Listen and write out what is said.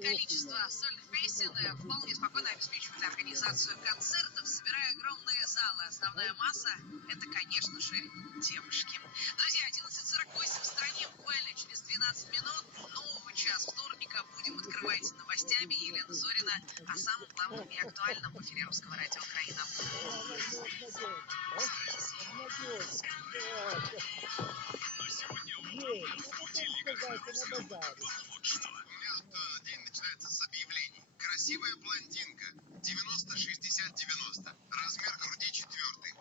Количество сольных песен вполне спокойно обеспечивает организацию концертов, собирая огромные залы. Основная масса – это, конечно же, девушки. Друзья, 11:48 в стране, буквально через 12 минут нового час вторника будем открывать новостями. Елена Зорина о самом главном и актуальном в эфире Русского радио Украина. А сегодня утром в холодильниках было вот что. У меня день начинается с объявлений. Красивая блондинка. 90-60-90. Размер груди 4.